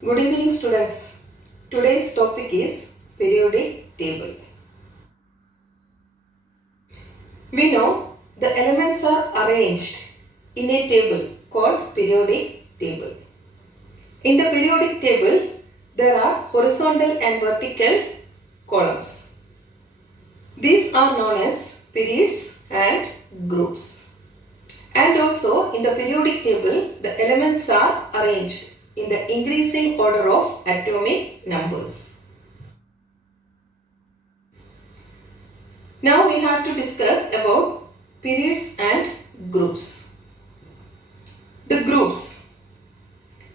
Good evening students. Today's topic is periodic table. We know the elements are arranged in a table called periodic table. In the periodic table, there are horizontal and vertical columns. These are known as periods and groups. And also in the periodic table, the elements are arranged in the increasing order of atomic numbers. Now we have to discuss about periods and groups. The groups.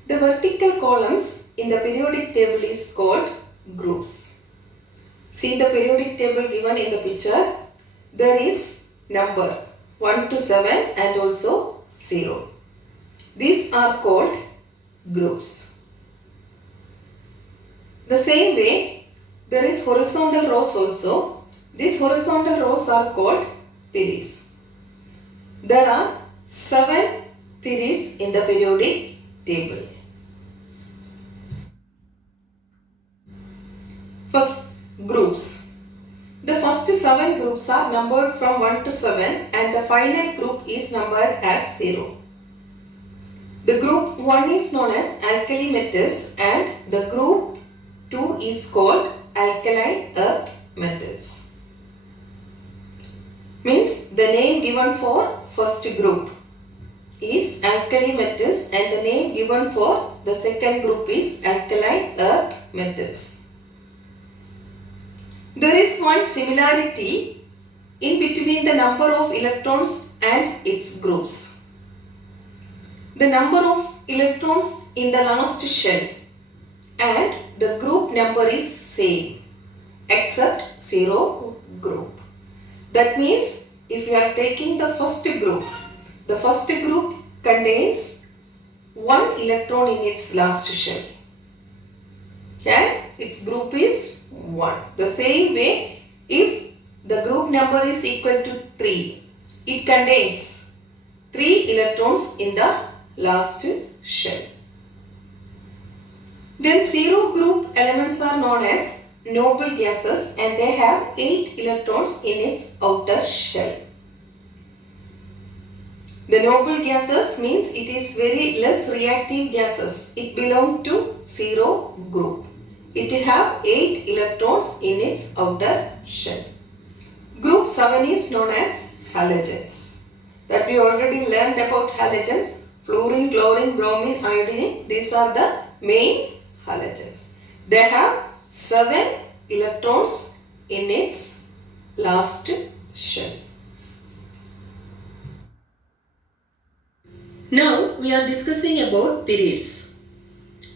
The vertical columns in the periodic table is called groups. See the periodic table given in the picture. There is number 1 to 7 and also 0. These are called groups. The same way, there is horizontal rows also. These horizontal rows are called periods. There are 7 periods in the periodic table. First, groups. The first 7 groups are numbered from 1 to 7 and the final group is numbered as 0. The group 1 is known as alkali metals and the group 2 is called alkaline earth metals. Means the name given for first group is alkali metals and the name given for the second group is alkaline earth metals. There is one similarity in between the number of electrons and its groups. The number of electrons in the last shell and the group number is same except 0 group. That means if you are taking the first group contains 1 electron in its last shell and its group is 1. The same way, if the group number is equal to 3, it contains 3 electrons in the last shell. Then 0 group elements are known as noble gases and they have 8 electrons in its outer shell. The noble gases means it is very less reactive gases. It belongs to 0 group. It have 8 electrons in its outer shell. Group 7 is known as halogens. That we already learned about halogens. Fluorine, chlorine, bromine, iodine. These are the main halogens. They have 7 electrons in its last shell. Now we are discussing about periods.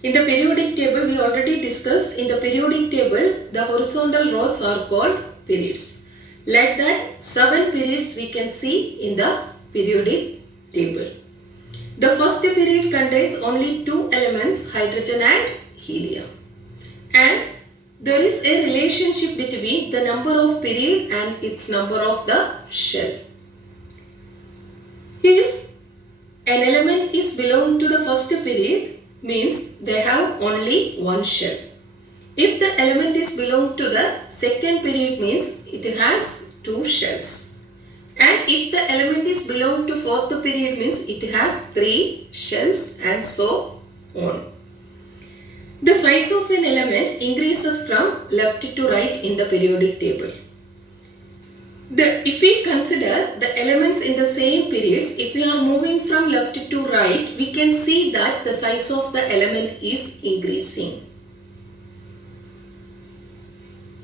In the periodic table we already discussed. In the periodic table the horizontal rows are called periods. Like that 7 periods we can see in the periodic table. The first period contains only 2 elements, hydrogen and helium. And there is a relationship between the number of period and its number of the shell. If an element is belong to the first period, means they have only 1 shell. If the element is belong to the second period, means it has 2 shells. And if the element is belong to fourth period, means it has 3 shells and so on. The size of an element increases from left to right in the periodic table. If we consider the elements in the same periods, if we are moving from left to right, we can see that the size of the element is increasing.